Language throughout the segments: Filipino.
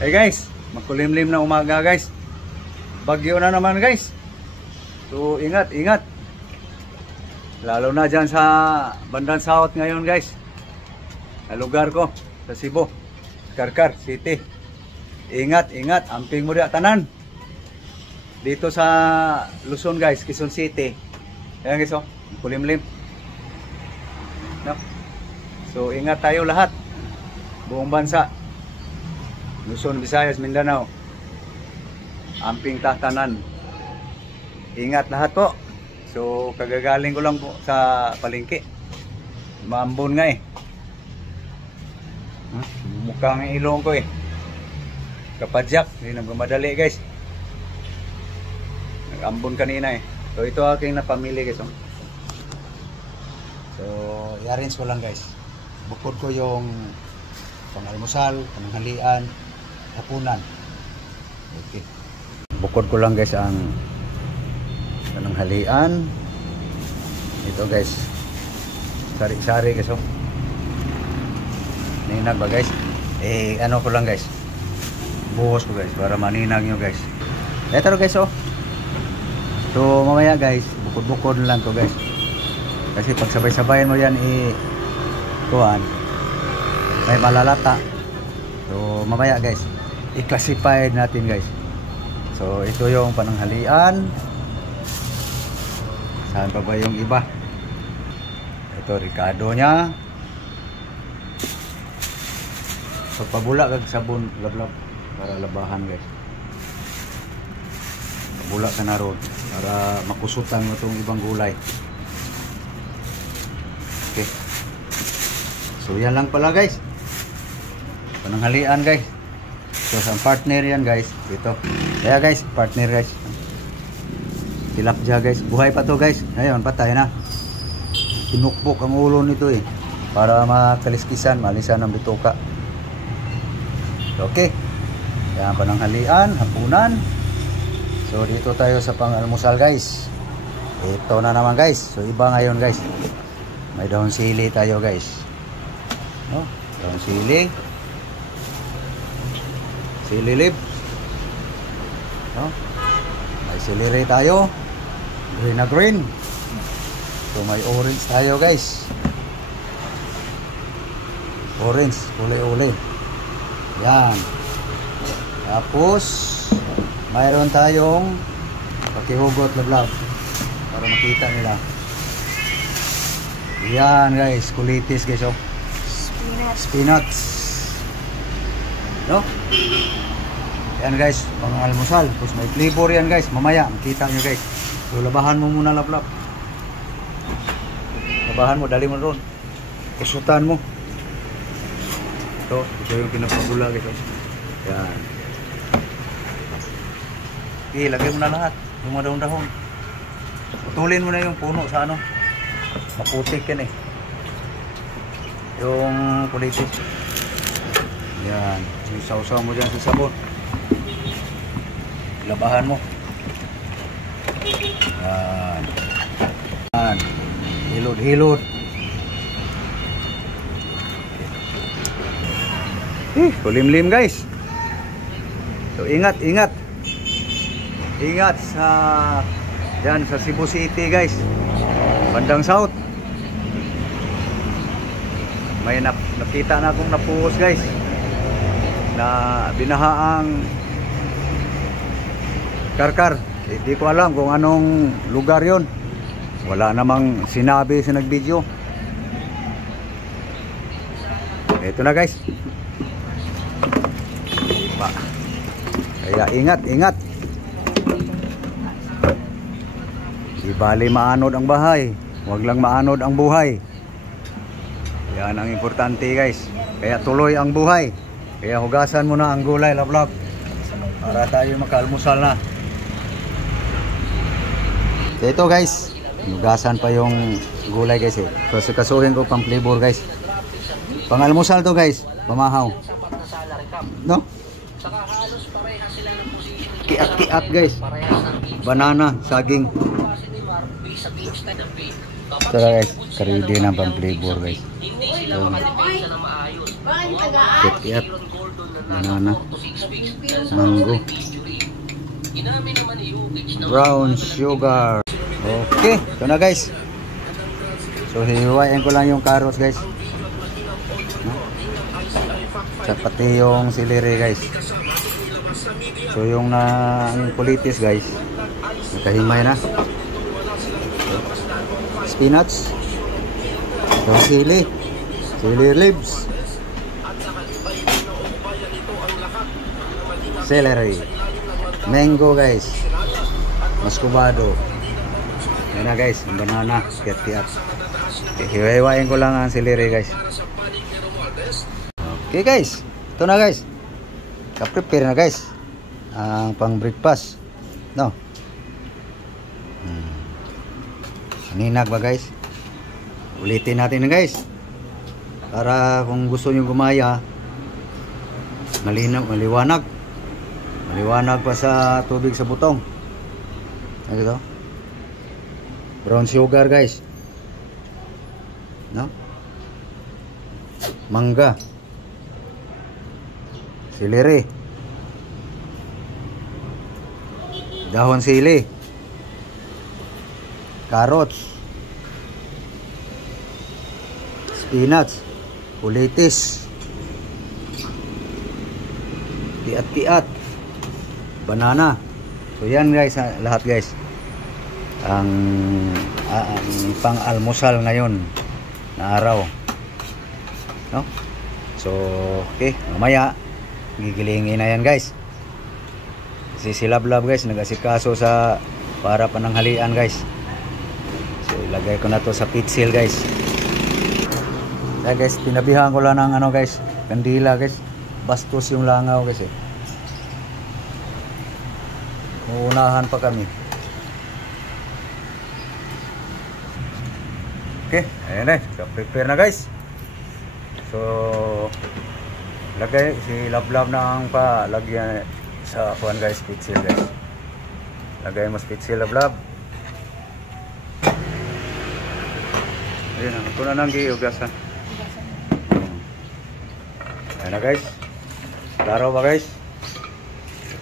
Hey guys, magkulimlim na umaga guys. Bagyo na naman guys. So ingat, ingat. Lalo na dyan sa bandang south ngayon guys. Sa lugar ko, sa Cebu, Karkar City. Ingat, ingat. Amping mo diya tanan. Dito sa Luzon guys, Quezon City. Ayan guys oh, kulimlim. No? So ingat tayo lahat. Buong bansa. Luzon, Visayas, Mindanao. Amping tatanan. Ingat lahat po. So kagagaling ko lang po sa palengke. Maambon nga eh. Mukhang ilong ko eh. Kapadyak, hindi na gumadali guys. Nag-ambon kanina eh. So ito aking napamili guys. Oh. So i-arrange ko lang guys. Bukod ko yung pang-almusal, pananghalian, hapunan. Okay. Bukod ko lang guys ang pananghalian. Ito guys. Sari-sari guys. Oh. Ninag ba guys? Eh ano ko lang guys. Buhos ko guys para maninag nyo guys. Ito guys oh. So mamaya guys, bukod-bukod lang to guys. Kasi pag sabay-sabayan mo yan kuhan, may malalata. So mamaya guys, i-classify natin guys. So ito yung pananghalian. Saan pa ba yung iba? Ito Ricardo nya. Pagpabula kag sabon lablab para labahan guys. Pabula ka na ron para makusutan mo itong ibang gulay. Okay. So yan lang pala guys. Pananghalian guys. So sa partner yan guys. Ito. Kaya guys, partner guys. Tilapia guys. Buhay pa to guys. Ngayon patay na. Tinukbok ang ulo nito eh. Para makaliskisan, malisan ng bituka. Okay. Yan pananghalian, hapunan. So dito tayo sa pang-almusal guys. Ito na naman guys. So iba ngayon guys. May dahon sili tayo guys. No? Dahon sili. Sili leaf. No? May celery tayo. Green na green. So may orange tayo guys. Orange, uli-uli. Yan. Tapos mayroon tayong pakihugot lablab para makita nila. Yan guys, kulitis guys oh. Spinach. No? Yan guys, pang-almusal. Tapos may flavor yan guys, mamaya makita nyo guys. So labahan mo muna lablab. Labahan mo, dali mo ron. Kusutan mo. Ito yung pinapagula guys oh. Yan. Okay, lagay mo na lahat. Yung mga dahon-dahon. Putulin mo na yung puno sa ano. Maputik yan eh. Yung kulitis. Yan. Isaw-saw mo dyan sa sabon. Labahan mo. Yan. Yan. Hilod-hilod. Kulimlim guys. So ingat, ingat. Ingat sa dyan sa Cebu City guys. Bandang south. May nakita na akong napuhos guys. Na binahaang Karkar. Hindi ko alam kung anong lugar yon. Wala namang sinabi sa nag-video. Ito na guys. Diba? Kaya ingat, ingat. Di bali maanod ang bahay, huwag lang maanod ang buhay. Yan ang importante guys. Kaya tuloy ang buhay. Kaya hugasan mo na ang gulay lablab para tayo makaalmusal na. Ito guys, hugasan pa yung gulay guys eh. So kasuhin ko pang flavor guys. Pang-almusal to guys, pamahaw. No? Kiat-kiat guys. Banana, saging. Ito guys, karidi ng pang flavor guys. Kiat-kiat. banana, mango, brown sugar. Okay, ito na guys. So hiwain ko lang yung carrots guys, at pati yung celery guys. So yung kulitis guys, nakahimay na. Spinach, ito sili leaves, celery, mango guys, muscovado. Yan na guys, yung banana, kiat-kiat. Hiwa-hiwain ko lang ang celery guys. Okay guys, ito na guys, ka-prepare na guys ang pang breakfast, no? Ninag ba guys? Ulitin natin na guys, para kung gusto nyo gumaya, maliwanag pa sa tubig sa butong. Ito, brown sugar guys, no? Mangga, celery, dahon sili, carrots, spinach, kulitis, tiat-tiat, banana. So yan guys, lahat guys ang pang-almusal ngayon na araw, no? So okay, mamaya gigilingin na yan guys, kasi si Lablab guys nag-asikaso sa para pananghalian guys. So ilagay ko na to sa pitsil guys. Kaya guys, tinabihan ko lang ng guys, kandila guys, bastos yung langaw guys eh. Uunahan pa kami. Okay, ayan na, prepare na guys. So lagay si Lablab na ang palagyan sa kuan guys, pitsil guys. Lagay mo pitsil Lablab. Ayan na, ito na nang giugasan. Ayan na guys, klaro ba guys?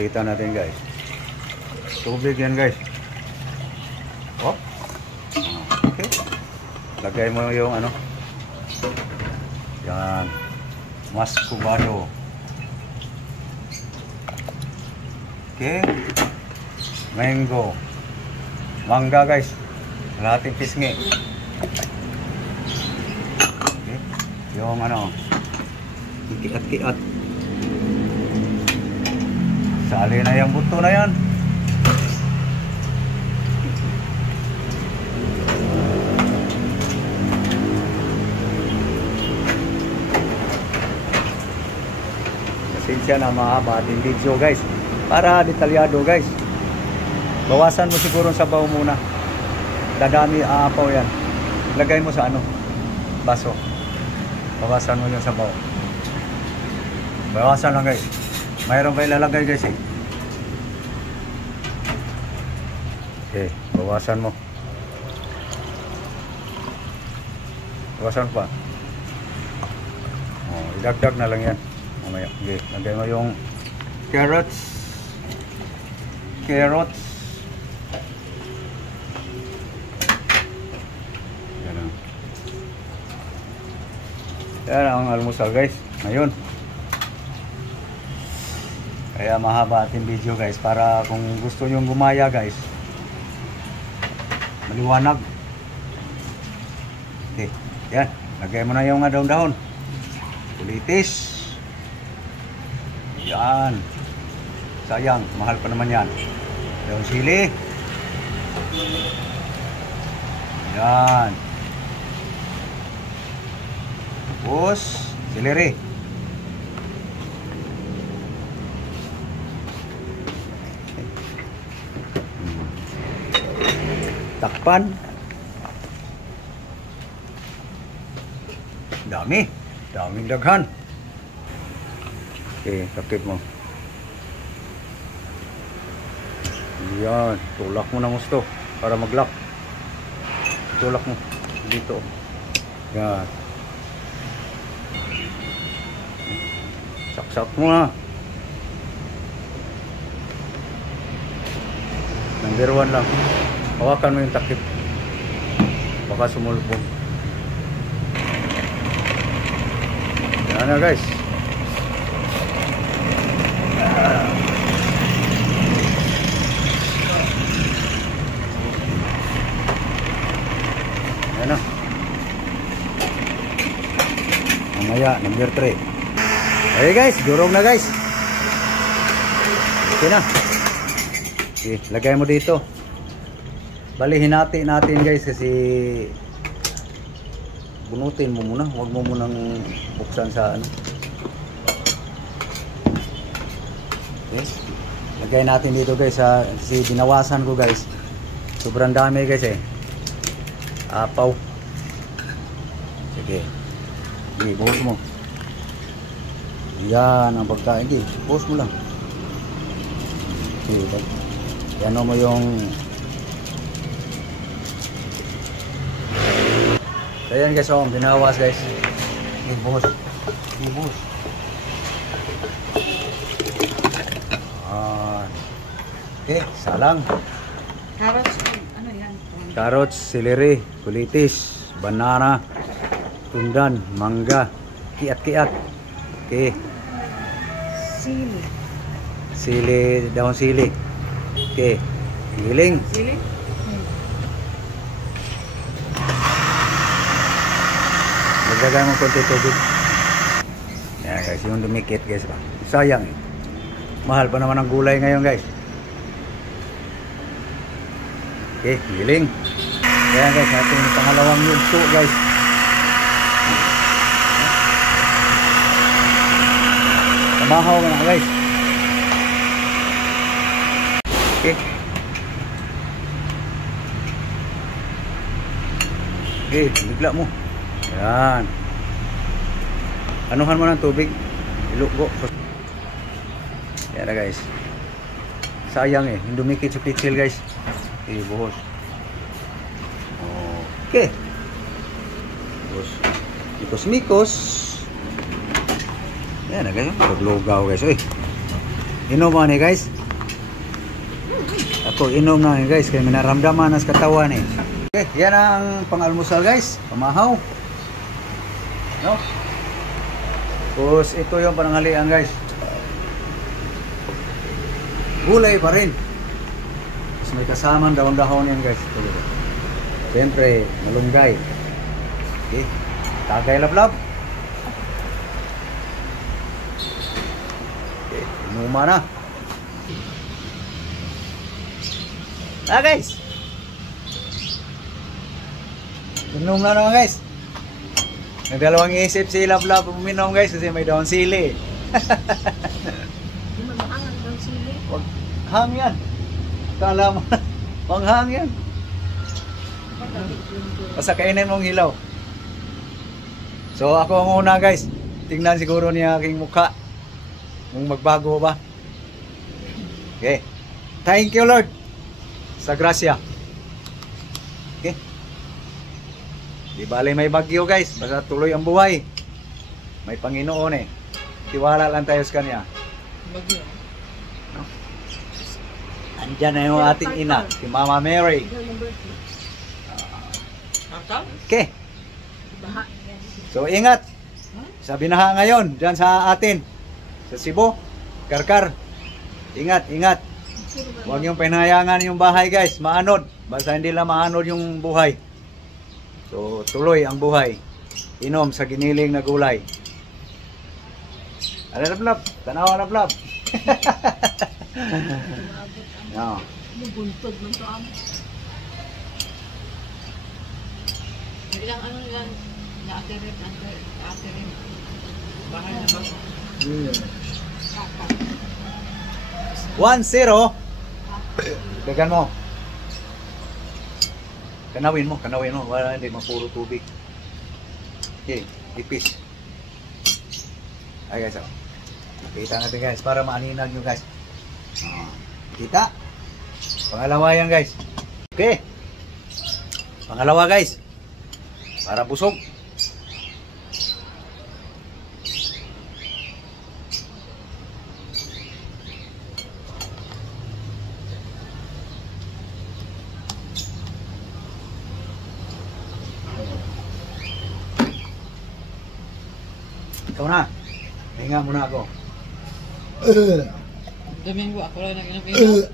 Kita natin guys, tubig yan guys. Oh, okay, lagay mo yung yan, muscovado. Okay, mango, mangga guys, lahating pisngi. Okay, yung kiat-kiat, sali na yung buto na yan. Pasensya na mahaba ating video guys, para detalyado guys. Bawasan mo siguro sa sabaw muna, dadami aapaw yan. Lagay mo sa baso, bawasan mo yung sabaw. Bawasan lang guys, mayroon pa ilalagay guys eh. Okay, bawasan mo, bawasan pa. Oh, idagdag na lang yan mamaya. Okay, lagay mo yung carrots. Yan ang almusal guys ngayon. Kaya mahaba ating video guys, para kung gusto nyo gumaya guys, maliwanag. Okay, yan, lagay mo na yung dahon-dahon, kulitis. Yan, sayang, mahal pa naman yan. Dahon sili. Yan, tapos celery. Takpan. Daming daghan. Okay, takip mo. Yan, tulak mo ng gusto para mag-lock. Tulak mo dito. Yan. Saksak mo na. Number 1 lang. Hawakan mo yung takip. Baka sumulpong. Yan na guys. Yan na. Mamaya, number 3. Okay guys, durog na guys. Okay na. Okay, lagay mo dito. Bali, hinati natin guys kasi bunutin mo muna. Huwag mo munang buksan sa ano. Okay. Lagay natin dito guys kasi binawasan ko guys. Sobrang dami guys eh. Apaw. Sige. Okay, buhos mo. Yan ang pagkain. Okay, buhos mo lang. Okay, yan mo yung ayan guys, oh, binawas guys. Ibus. Ibus. Okay, salang. Carrots, ano yan? Carrots, celery, kulitis, banana, tundan, mangga, kiat-kiat. Okay. Sili. Sili, daon sili. Okay. Giling. Sili? Maglagay mo konti tubig. Yan guys, yung dumikit guys ba. Sayang eh. Mahal pa naman ang gulay ngayon guys. Okay, giling. Yan guys, ating pangalawang yugto guys. Tamahaw mo na guys. Okay. Okay, bigla mo. Yan. Anuhan mo ng tubig. Ilugo. Yan na guys. Sayang eh. Hindi dumikit sa pitsil guys. Okay, buhos. Okay. Buhos. Mikos-mikos. Yan na guys. Paglugaw guys. Uy. Inom mo ni guys. Ako inom na ni guys. Kaya minaramdaman na sa katawan eh. Okay. Yan ang pang-almusal guys. Pamahaw. No? Tapos ito yung pananghalian guys. Gulay pa rin. Tapos may kasamang dahon-dahon yan guys. Siyempre, malunggay. Okay. Tagay lablab. Okay. Inuma na. Guys. Inom na naman guys. Nagdalawang isip si Lablab uminom guys kasi may daon sili. Hindi mo maangan daw sili. Wag hang yan. Kala mo manghang yan. Basta kainin mong hilaw. So ako ang una guys. Tingnan siguro niya aking mukha. Kung magbago ba. Okay. Thank you Lord. Sa grasya. Okay. Di bale may bagyo guys, basta tuloy ang buhay. May Panginoon eh. Tiwala lang tayo sa Kanya. Bagyo. No? Andyan na yung ating ina, si Mama Mary. Okay. So ingat. Sa binaha ngayon, dyan sa atin. Sa Cebu, Karkar. Ingat, ingat. Huwag yung pinahayangan yung bahay guys, maanod. Basta hindi lang maanod yung buhay. So, tuloy ang buhay. Inom sa giniling na gulay. Ano Lablab? Tanawa Lablab. No. Buntod man to ang. Ilang ano yan? Naakirin. Bahay na ba? 1-0. Dagan mo. Kanawin mo. Wala hindi mapuro tubig. Okay, ipis. Ay guys, oh. Kita natin guys, para maaninag nyo guys. Kita. Pangalawa yan guys. Okay. Pangalawa guys. Para busog. Ito na. Hinga muna ako. Domingo ako lang nag-inom.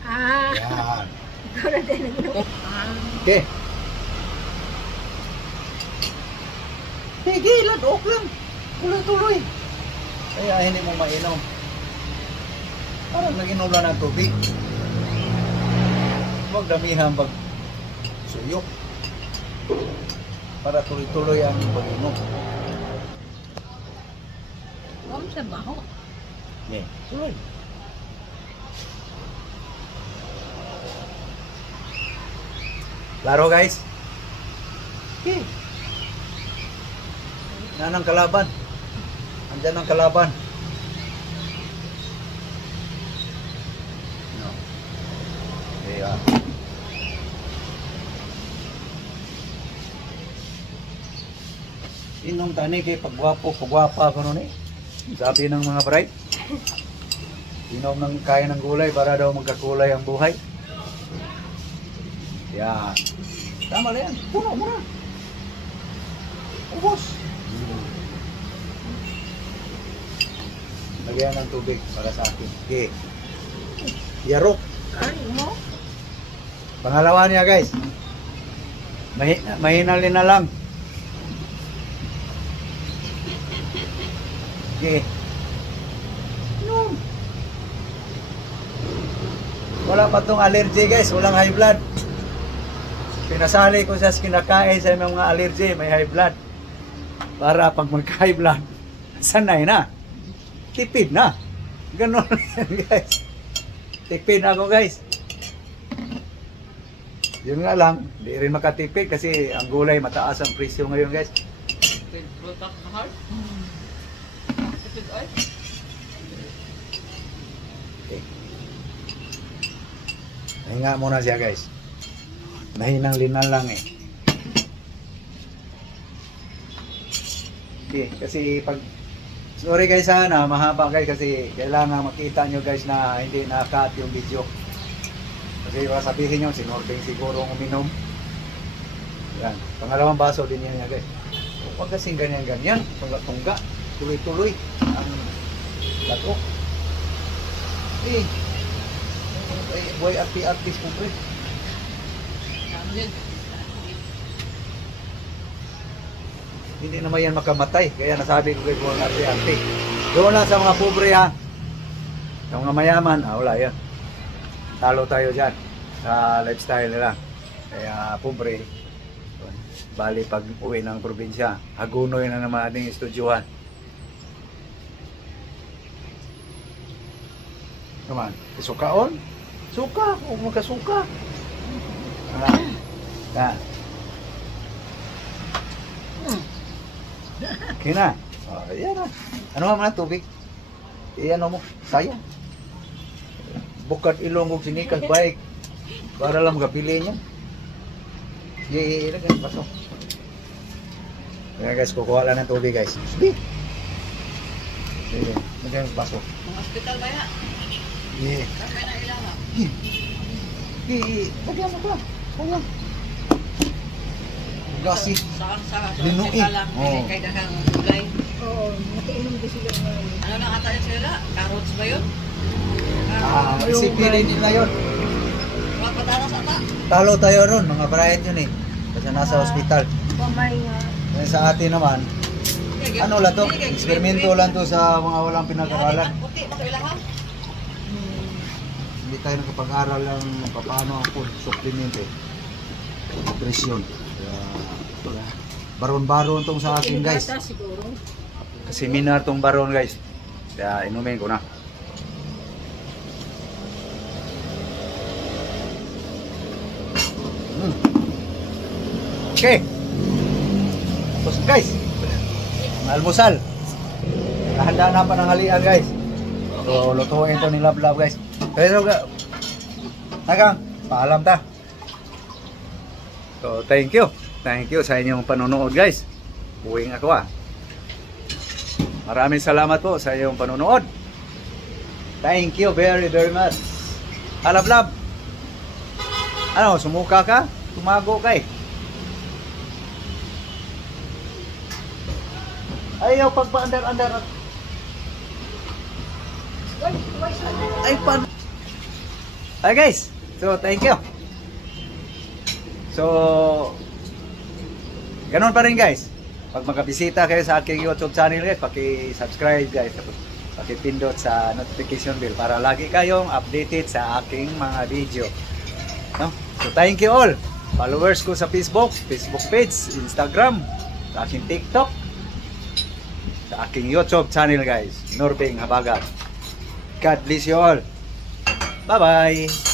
Ah, Yan. ikaw na din nag-inom. Okay. Sige, ladok lang. Tuloy-tuloy. Kaya hindi mo mainom. Parang nag-inom lang ng tubig. Huwag damihan pag suyok. Para tuloy-tuloy ang pag-inom. Huwag sa baho. Yeah, tuloy. Klaro guys. Okay. Yan ang kalaban. Andyan ang kalaban. No. Okay, Inom tani kay pagwapo, pagwapa ko nun eh. Sabi ng mga bright. Inom ng kaya ng gulay para daw magkakulay ang buhay. Yan. Tama lang yan. Puno mo na. Ubos. Lagyan ng tubig para sa akin. Okay. Yarok. Kain mo? Pangalawa niya guys. Mahinalin na lang. Okay. No. Wala pa tong allergy guys. Walang high blood. Pinasali ko sa kinakain sa mga allergy. May high blood. Para pag magka-high blood, sanay na. Tipid na. Ganon guys. Tipid ako guys. Yun nga lang, di rin makatipid kasi ang gulay mataas ang presyo ngayon guys. Product na heart. Tipid oil. Okay. Hinga muna siya guys. Mahinang linan lang eh. Okay, kasi pag sorry guys sana mahaba guys kasi kailangan makita nyo guys na hindi na-cut yung video. Kasi baka sabihin nyo sinording siguro uminom. Yan, pangalawang baso din yan guys. Huwag kasing ganyan-ganyan, tungga, tuloy-tuloy ang lato. Eh, boy artis po pre. Ano yun? Hindi naman yan makamatay. Kaya nasabi ko kay Buwan arte-arte. Doon lang sa mga pobre ha. Sa mga mayaman, wala yan. Talo tayo dyan sa lifestyle nila. Kaya pobre, bali pag uwi ng probinsya, hagunoy na naman ating estudyuhan. Come on, isukaon? Suka, huwag magkasuka. Okay na. Ayan na. Ano naman ang tubig? Iyan mo. Sayang. Bukat ilong kong sinikas bike. Para lang magapili niya. Ilagay. Pasok. Kaya guys, kukuha lang ng tubig guys. Sige. Sige. Lagay mo pasok. Mga hospital ba yan? Yeah. Kaya na ilang ha? Lagyan mo ba? Sayang. Gasi. Sa Linuin. hospital lang. Oo. Kaya dagang gulay. Oo, nakiinom din sila ngayon. Ano lang ata yun sila? Carrots ba yun? Recipe rin nila yun. Mga patatas ata? Talo tayo ron, mga Brian yun eh. Kasi nasa hospital. Pamay nga. Kaya sa atin naman, ano lang to? Eksperimento lang to sa mga walang pinag-aralan. Puti, baka ilahang. Hindi tayo nakapag-aral lang paano ang food supplement eh. Nutrition. Kaya, baron-baron tong sa akin guys. Bata siguro. Seminar tong baron guys. Kaya inumin ko na. Okay. Tapos guys, almusal. Nahanda na pananghalian guys. So lutuin to ni Love Love guys. Pero Tagang, paalam ta. So thank you. Thank you sa inyong panonood guys. Buwing ako ah. Maraming salamat po sa iyong panonood. Thank you very much. Love Love. Ano, sumuka ka? Tumago ka eh. Ayaw pagpa-andar-andar. Ay, pan. Ay guys, so thank you. So, ganun pa rin guys. Pag makabisita kayo sa aking YouTube channel guys, paki-subscribe guys. Tapos paki-pindot sa notification bell para lagi kayong updated sa aking mga video. No? So thank you all. Followers ko sa Facebook page, Instagram, sa aking TikTok, sa aking YouTube channel guys, Norbeng Habagat. God bless you all. Bye-bye.